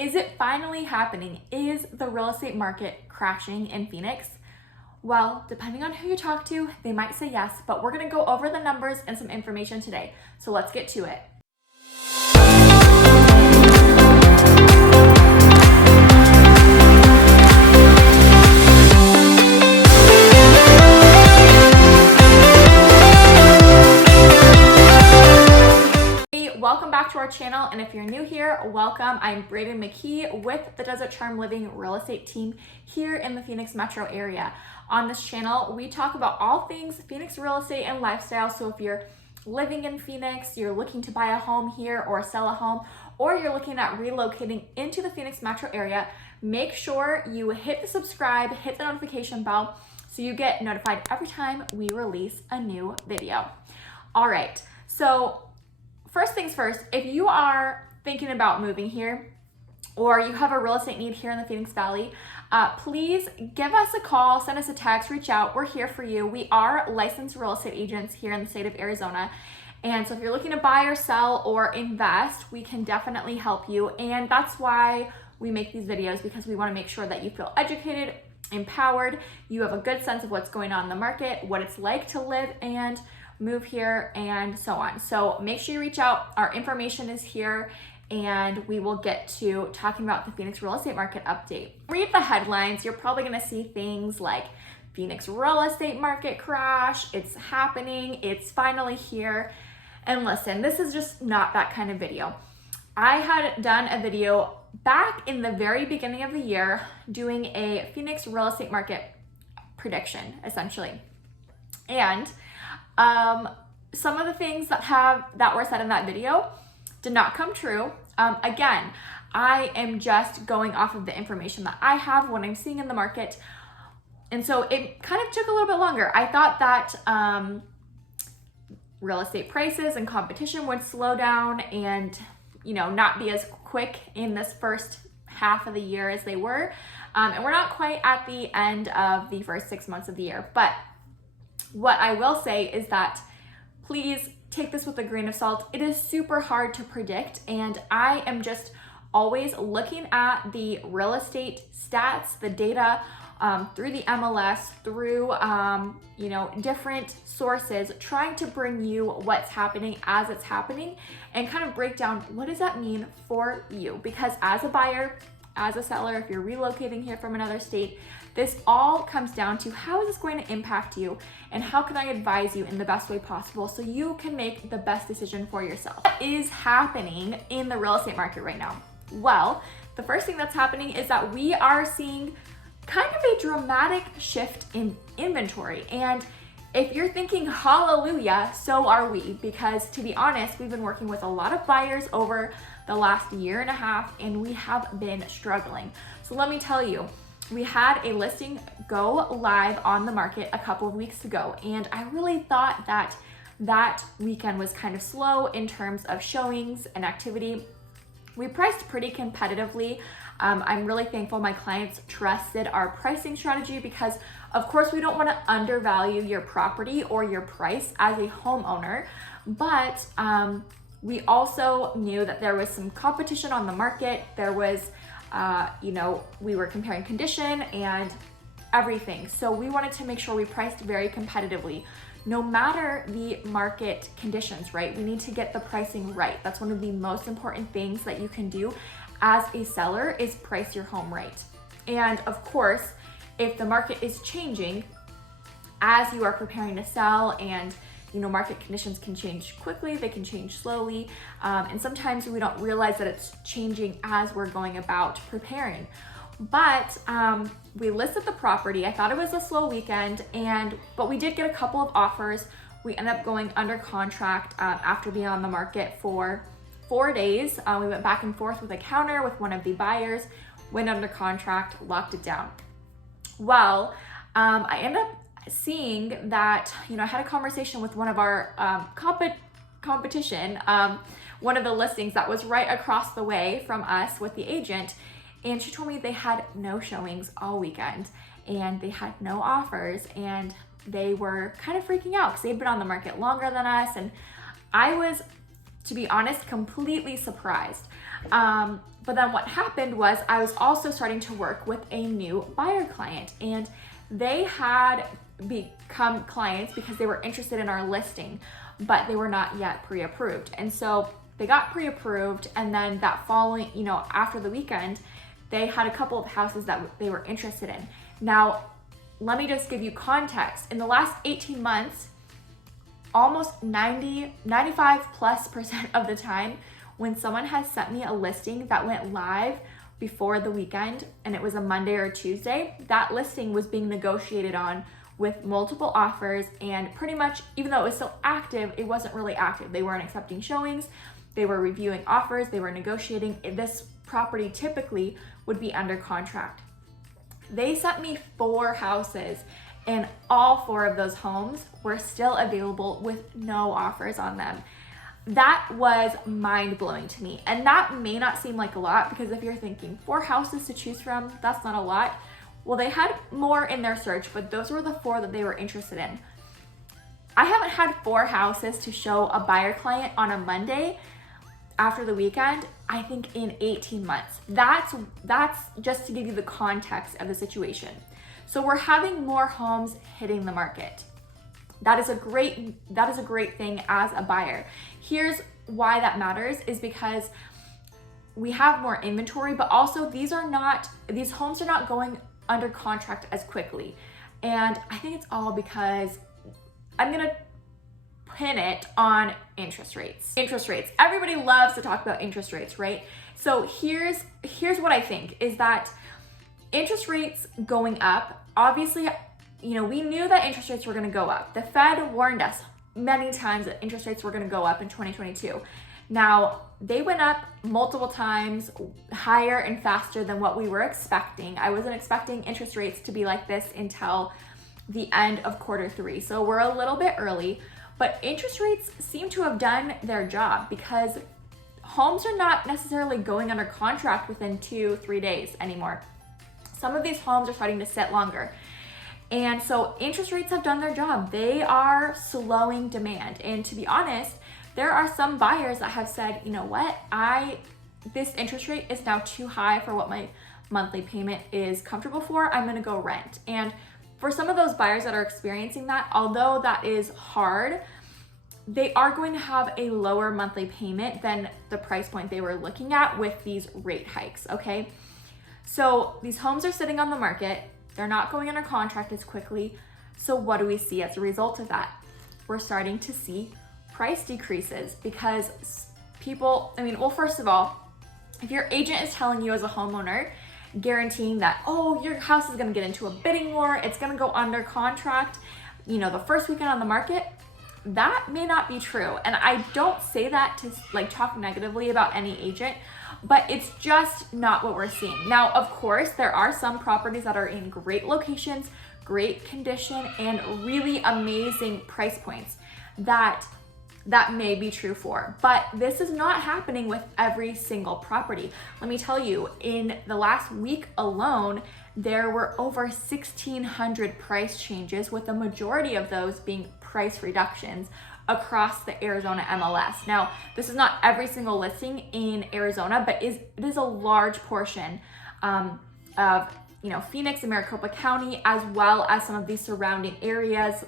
Is it finally happening? Is the real estate market crashing in Phoenix? Well, depending on who you talk to, they might say yes, but we're gonna go over the numbers and some information today. So let's get to it. Welcome back to our channel, and if you're new here, welcome. I'm Braden McKee with the Desert Charm Living real estate team here in the Phoenix metro area. On this channel, we talk about all things Phoenix real estate and lifestyle. So if you're living in Phoenix, you're looking to buy a home here or sell a home, or you're looking at relocating into the Phoenix metro area, make sure you hit the subscribe, hit the notification bell so you get notified every time we release a new video. All right, so first things first, if you are thinking about moving here or you have a real estate need here in the Phoenix Valley, please give us a call, send us a text, reach out. We're here for you. We are licensed real estate agents here in the state of Arizona. And so if you're looking to buy or sell or invest, we can definitely help you. And that's why we make these videos, because we want to make sure that you feel educated, empowered, you have a good sense of what's going on in the market, what it's like to live and move here, and so on. So make sure you reach out. Our information is here, and we will get to talking about the Phoenix real estate market update. Read the headlines. You're probably gonna see things like Phoenix real estate market crash, it's happening, it's finally here. And listen, this is just not that kind of video. I had done a video back in the very beginning of the year doing a Phoenix real estate market prediction, essentially. And some of the things that were said in that video did not come true. Again, I am just going off of the information that I have, what I'm seeing in the market. And so it kind of took a little bit longer. I thought that real estate prices and competition would slow down and, not be as quick in this first half of the year as they were. And we're not quite at the end of the first 6 months of the year. But what I will say is that please take this with a grain of salt. It is super hard to predict, and I am just always looking at the real estate stats, the data through the MLS, through different sources, trying to bring you what's happening as it's happening and kind of break down what does that mean for you. Because as a buyer, as a seller, if you're relocating here from another state, this all comes down to how is this going to impact you and how can I advise you in the best way possible so you can make the best decision for yourself. What is happening in the real estate market right now? Well, the first thing that's happening is that we are seeing kind of a dramatic shift in inventory. And if you're thinking hallelujah, so are we, because to be honest, we've been working with a lot of buyers over the last year and a half and we have been struggling. So let me tell you, we had a listing go live on the market a couple of weeks ago, and I really thought that that weekend was kind of slow in terms of showings and activity. We priced pretty competitively. I'm really thankful my clients trusted our pricing strategy because, of course, we don't want to undervalue your property or your price as a homeowner, but we also knew that there was some competition on the market. There was we were comparing condition and everything. So we wanted to make sure we priced very competitively, no matter the market conditions, right? We need to get the pricing right. That's one of the most important things that you can do as a seller is price your home right. And of course, if the market is changing as you are preparing to sell and market conditions can change quickly, they can change slowly, and sometimes we don't realize that it's changing as we're going about preparing. But we listed the property. I thought it was a slow weekend, but we did get a couple of offers. We ended up going under contract after being on the market for 4 days. We went back and forth with a counter with one of the buyers, went under contract, locked it down. Well, I ended up seeing that, I had a conversation with one of our competition, one of the listings that was right across the way from us with the agent, and she told me they had no showings all weekend and they had no offers, and they were kind of freaking out because they'd been on the market longer than us. And I was to be honest, completely surprised. But then what happened was I was also starting to work with a new buyer client, and they had become clients because they were interested in our listing, but they were not yet pre-approved. And so they got pre-approved, and then that following, after the weekend, they had a couple of houses that they were interested in. Now, let me just give you context. In the last 18 months, almost 95+% of the time, when someone has sent me a listing that went live before the weekend and it was a Monday or Tuesday, that listing was being negotiated on with multiple offers, and pretty much, even though it was still active, it wasn't really active. They weren't accepting showings, they were reviewing offers, they were negotiating. This property typically would be under contract. They sent me 4 houses, and all 4 of those homes were still available with no offers on them. That was mind-blowing to me. And that may not seem like a lot, because if you're thinking 4 houses to choose from, that's not a lot. Well, they had more in their search, but those were the 4 that they were interested in. I haven't had 4 houses to show a buyer client on a Monday after the weekend, I think, in 18 months. That's just to give you the context of the situation. So we're having more homes hitting the market. That is a great thing as a buyer. Here's why that matters, is because we have more inventory, but also these homes are not going under contract as quickly. And I think it's all because I'm gonna pin it on interest rates. Interest rates. Everybody loves to talk about interest rates, right? So here's what I think is that interest rates going up, obviously, we knew that interest rates were going to go up. The Fed warned us many times that interest rates were going to go up in 2022. Now, they went up multiple times, higher and faster than what we were expecting. I wasn't expecting interest rates to be like this until the end of Q3. So we're a little bit early, but interest rates seem to have done their job, because homes are not necessarily going under contract within 2-3 days anymore. Some of these homes are starting to sit longer. And so interest rates have done their job. They are slowing demand. And to be honest, there are some buyers that have said, you know what, this interest rate is now too high for what my monthly payment is comfortable for. I'm gonna go rent. And for some of those buyers that are experiencing that, although that is hard, they are going to have a lower monthly payment than the price point they were looking at with these rate hikes, okay? So these homes are sitting on the market. They're not going under contract as quickly. So what do we see as a result of that? We're starting to see price decreases, because first of all, if your agent is telling you as a homeowner, guaranteeing that, oh, your house is gonna get into a bidding war, it's gonna go under contract, the first weekend on the market, that may not be true. And I don't say that to talk negatively about any agent, but it's just not what we're seeing. Now, of course, there are some properties that are in great locations, great condition, and really amazing price points that may be true for. But this is not happening with every single property. Let me tell you, in the last week alone, there were over 1,600 price changes, with the majority of those being price reductions across the Arizona MLS. Now, this is not every single listing in Arizona, but it is a large portion of Phoenix and Maricopa County, as well as some of these surrounding areas,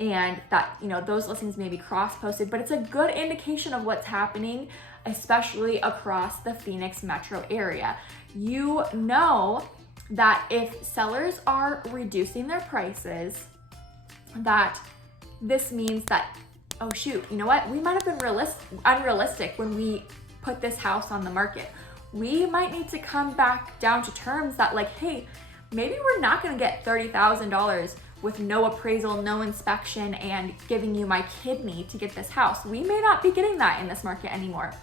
and that those listings may be cross-posted, but it's a good indication of what's happening, especially across the Phoenix metro area. You know that if sellers are reducing their prices, that this means that, oh shoot, you know what? We might have been unrealistic when we put this house on the market. We might need to come back down to terms that hey, maybe we're not gonna get $30,000 with no appraisal, no inspection, and giving you my kidney to get this house. We may not be getting that in this market anymore.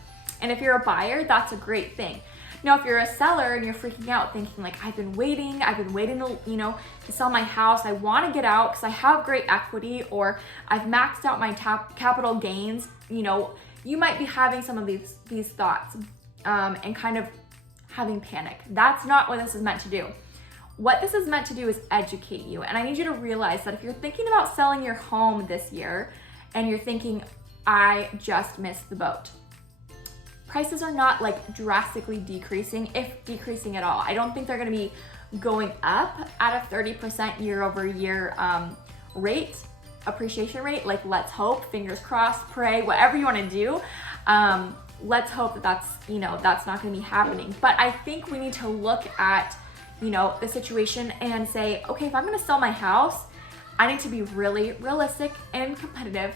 And if you're a buyer, that's a great thing. Now, if you're a seller and you're freaking out thinking I've been waiting to sell my house, I wanna get out because I have great equity, or I've maxed out my capital gains, you might be having some of these thoughts and kind of having panic. That's not what this is meant to do. What this is meant to do is educate you. And I need you to realize that if you're thinking about selling your home this year and you're thinking, I just missed the boat. Prices are not like drastically decreasing, if decreasing at all. I don't think they're gonna be going up at a 30% year over year appreciation rate. Like, let's hope, fingers crossed, pray, whatever you wanna do. Let's hope that that's not gonna be happening. But I think we need to look at, the situation and say, okay, if I'm gonna sell my house, I need to be really realistic and competitive.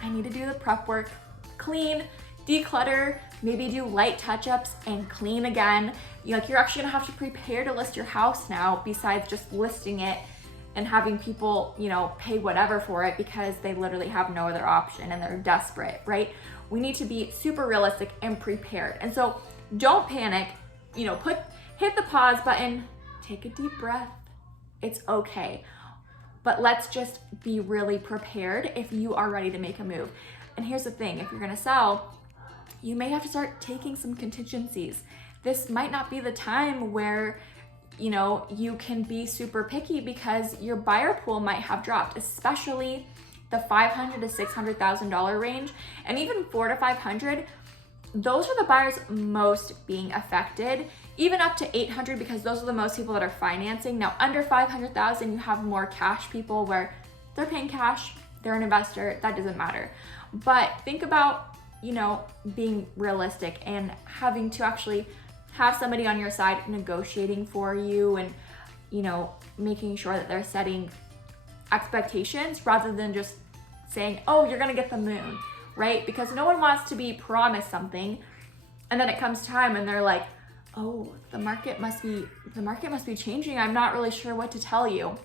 I need to do the prep work, clean, declutter, maybe do light touch-ups and clean again. You're actually gonna have to prepare to list your house now, besides just listing it and having people, pay whatever for it because they literally have no other option and they're desperate, right? We need to be super realistic and prepared. And so don't panic, hit the pause button, take a deep breath. It's okay. But let's just be really prepared if you are ready to make a move. And here's the thing, if you're gonna sell, you may have to start taking some contingencies. This might not be the time where, you can be super picky because your buyer pool might have dropped, especially the $500,000 to $600,000 range, and even $400,000 to $500,000. Those are the buyers most being affected, even up to $800,000, because those are the most people that are financing. Now, under $500,000, you have more cash people where they're paying cash, they're an investor, that doesn't matter. But think about, being realistic and having to actually have somebody on your side negotiating for you and, making sure that they're setting expectations rather than just saying, oh, you're gonna get the moon, right? Because no one wants to be promised something and then it comes time and they're like, oh, the market must be changing. I'm not really sure what to tell you.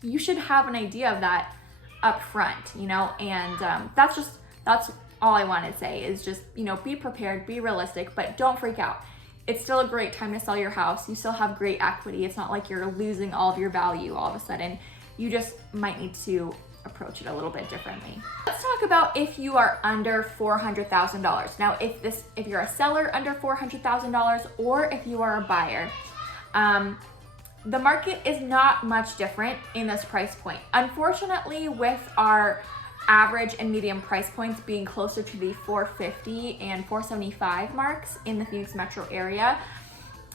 You should have an idea of that up front, and that's all I want to say is just, be prepared, be realistic, but don't freak out. It's still a great time to sell your house. You still have great equity. It's not like you're losing all of your value all of a sudden. You just might need to approach it a little bit differently. Let's talk about if you are under $400,000. Now, if you're a seller under $400,000 or if you are a buyer, the market is not much different in this price point. Unfortunately, with our average and medium price points being closer to the $450,000 and $475,000 marks in the Phoenix metro area,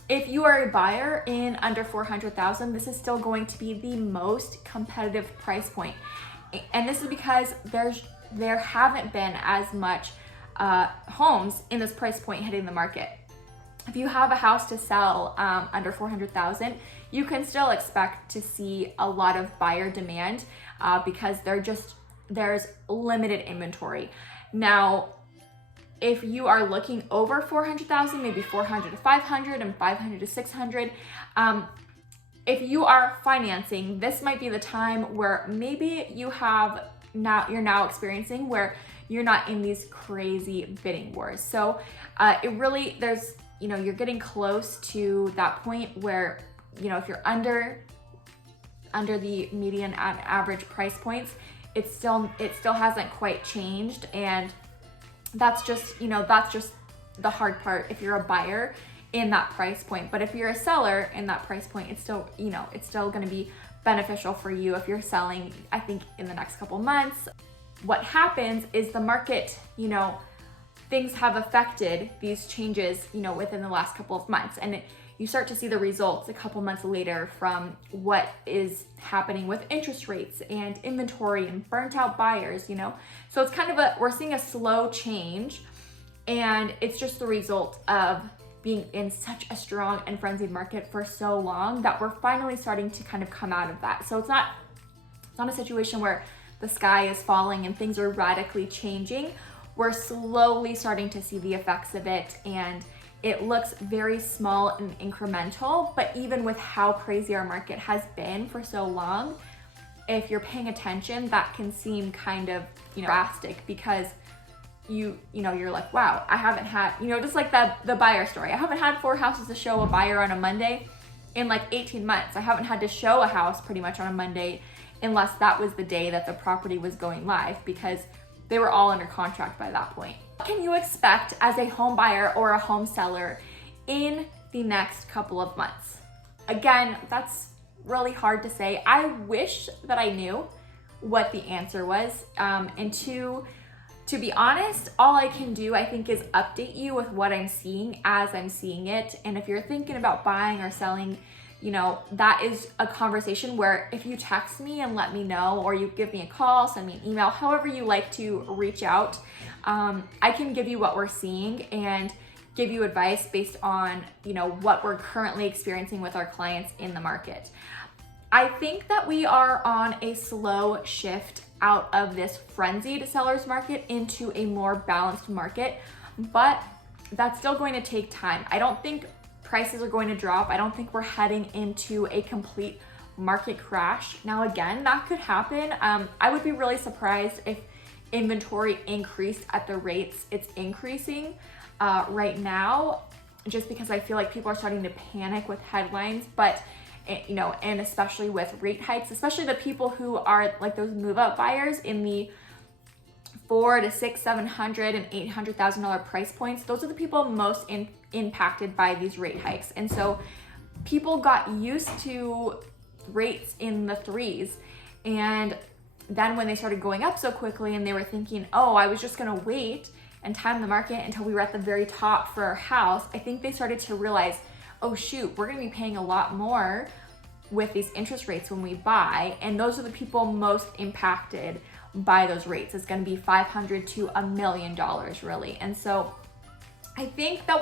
if you are a buyer in under $400,000, this is still going to be the most competitive price point. And this is because there haven't been as much homes in this price point hitting the market. If you have a house to sell under $400,000, you can still expect to see a lot of buyer demand because there's limited inventory. Now, if you are looking over $400,000, maybe $400,000 to $500,000 and $500,000 to $600,000, if you are financing, this might be the time where maybe you're now experiencing where you're not in these crazy bidding wars. So you're getting close to that point where, if you're under the median and average price points, it still hasn't quite changed. And that's just the hard part if you're a buyer in that price point. But if you're a seller in that price point, it's still going to be beneficial for you if you're selling, I think, in the next couple months. What happens is the market, things have affected these changes, within the last couple of months. And you start to see the results a couple months later from what is happening with interest rates and inventory and burnt out buyers, So it's kind of we're seeing a slow change, and it's just the result of being in such a strong and frenzied market for so long that we're finally starting to kind of come out of that. So it's not a situation where the sky is falling and things are radically changing. We're slowly starting to see the effects of it, and it looks very small and incremental, but even with how crazy our market has been for so long, if you're paying attention, that can seem kind of, drastic, because you're like, wow, I haven't had, just like the buyer story. I haven't had 4 houses to show a buyer on a Monday in like 18 months. I haven't had to show a house pretty much on a Monday unless that was the day that the property was going live, because they were all under contract by that point. What can you expect as a home buyer or a home seller in the next couple of months? Again, that's really hard to say. I wish that I knew what the answer was. And two, To be honest, all I can do, I think, is update you with what I'm seeing as I'm seeing it. And if you're thinking about buying or selling, you know, that is a conversation where if you text me and let me know, or you give me a call, send me an email, however you like to reach out, I can give you what we're seeing and give you advice based on, you know, what we're currently experiencing with our clients in the market. I think that we are on a slow shift out of this frenzied seller's market into a more balanced market, but that's still going to take time. I don't think prices are going to drop. I don't think we're heading into a complete market crash. Now, again, that could happen. I would be really surprised if inventory increased at the rates it's increasing right now, just because I feel like people are starting to panic with headlines, but you know, and especially with rate hikes, especially the people who are like those move-up buyers in the $400,000 to $600,000, $700,000 and $800,000 price points. Those are the people most impacted by these rate hikes. And so people got used to rates in the threes. And then when they started going up so quickly and they were thinking, oh, I was just gonna wait and time the market until we were at the very top for our house, I think they started to realize, oh shoot, we're gonna be paying a lot more with these interest rates when we buy. And those are the people most impacted by those rates. It's gonna be $500,000 to $1 million really. And so I think that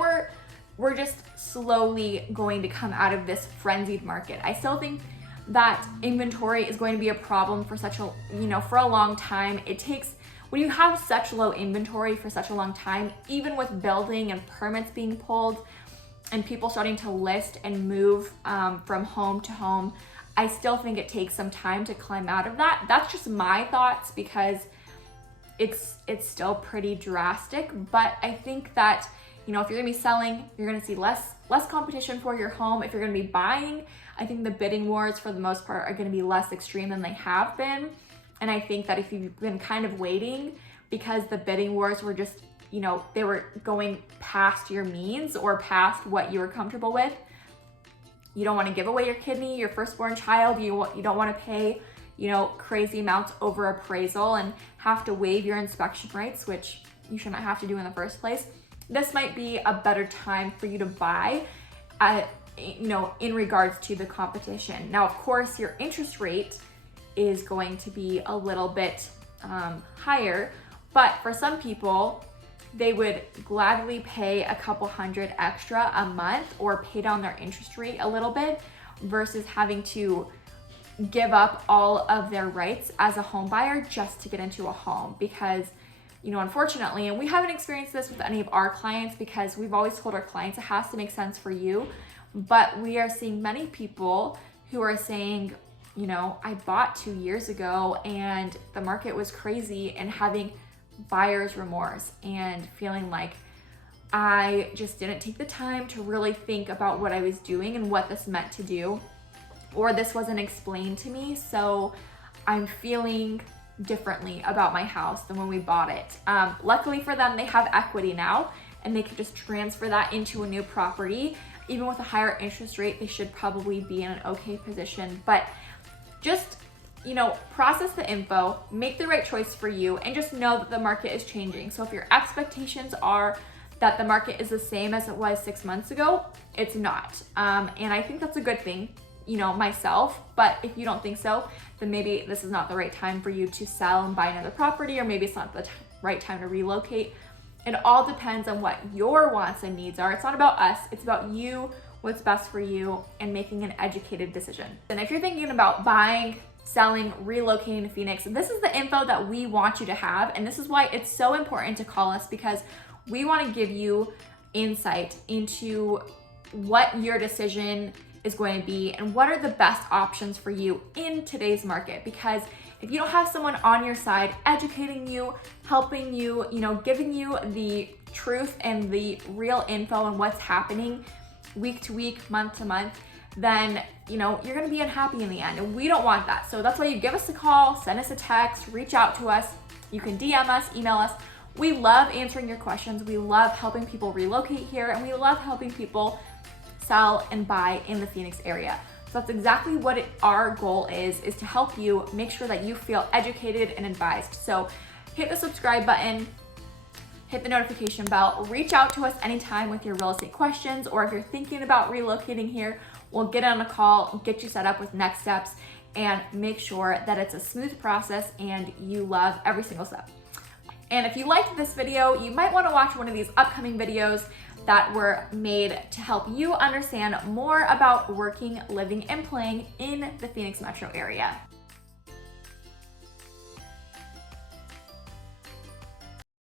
we're just slowly going to come out of this frenzied market. I still think that inventory is going to be a problem for for a long time. It takes, when you have such low inventory for such a long time, even with building and permits being pulled, and people starting to list and move from home to home, I still think it takes some time to climb out of that. That's just my thoughts, because it's still pretty drastic. But I think that, you know, if you're gonna be selling, you're gonna see less competition for your home. If you're gonna be buying, I think the bidding wars for the most part are gonna be less extreme than they have been. And I think that if you've been kind of waiting because the bidding wars were just, you know, they were going past your means or past what you were comfortable with. You don't want to give away your kidney, your firstborn child. You don't want to pay, you know, crazy amounts over appraisal and have to waive your inspection rights, which you should not have to do in the first place. This might be a better time for you to buy, you know, in regards to the competition. Now, of course, your interest rate is going to be a little bit higher, but for some people, they would gladly pay a couple hundred extra a month or pay down their interest rate a little bit versus having to give up all of their rights as a home buyer just to get into a home. Because, you know, unfortunately, and we haven't experienced this with any of our clients because we've always told our clients it has to make sense for you, but we are seeing many people who are saying, you know, I bought 2 years ago and the market was crazy, and having buyer's remorse and feeling like I just didn't take the time to really think about what I was doing and what this meant to do, or this wasn't explained to me, so I'm feeling differently about my house than when we bought it. Luckily for them, they have equity now and they can just transfer that into a new property. Even with a higher interest rate, they should probably be in an okay position. But just, you know, process the info, make the right choice for you, and just know that the market is changing. So if your expectations are that the market is the same as it was 6 months ago, it's not. And I think that's a good thing, you know, myself. But if you don't think so, then maybe this is not the right time for you to sell and buy another property, or maybe it's not the right time to relocate. It all depends on what your wants and needs are. It's not about us, it's about you, what's best for you, and making an educated decision. And if you're thinking about buying, selling, relocating to Phoenix, this is the info that we want you to have. And this is why it's so important to call us, because we want to give you insight into what your decision is going to be and what are the best options for you in today's market. Because if you don't have someone on your side educating you, helping you, you know, giving you the truth and the real info on what's happening week to week, month to month, then, you know, you're gonna be unhappy in the end, and we don't want that. So that's why you give us a call, send us a text, reach out to us. You can DM us, email us. We love answering your questions. We love helping people relocate here, and we love helping people sell and buy in the Phoenix area. So that's exactly what our goal is to help you make sure that you feel educated and advised. So hit the subscribe button, hit the notification bell, reach out to us anytime with your real estate questions, or if you're thinking about relocating here, we'll get on a call, get you set up with next steps, and make sure that it's a smooth process and you love every single step. And if you liked this video, you might want to watch one of these upcoming videos that were made to help you understand more about working, living, and playing in the Phoenix metro area.